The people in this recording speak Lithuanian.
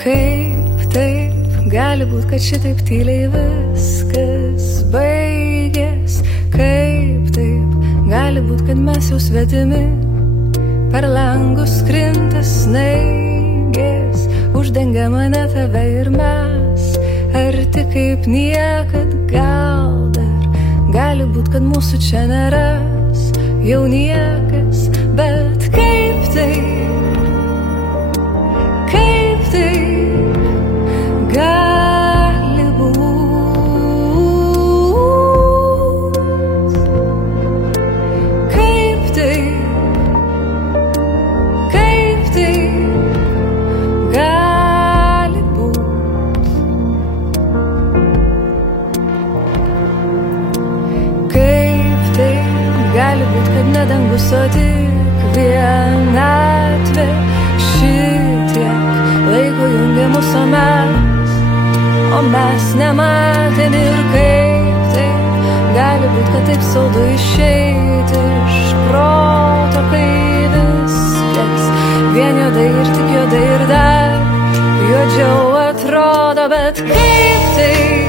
Kaip taip gali būt, kad šitaip tyliai viskas baigės? Kaip taip gali būt, kad mes jau svetimi? Per langus krinta snaigės, uždengia mane tave ir mes, arti kaip niekad. Gal dar gali būt, kad mūsų čia neras jau niekas, bet kaip taip, kaip taip gali būt? Kaip taip, kaip taip gali būt? Kaip taip gali būt, kad ne dangus, o tik vienatvė? Šitiek laiko jungia mūsų o mes nematėm. Ir kaip taip gali būt, kad taip saldu išeiti iš proto, kai viskas vien juodai ir tik juodai ir dar juodžiau atrodo. Bet kaip taip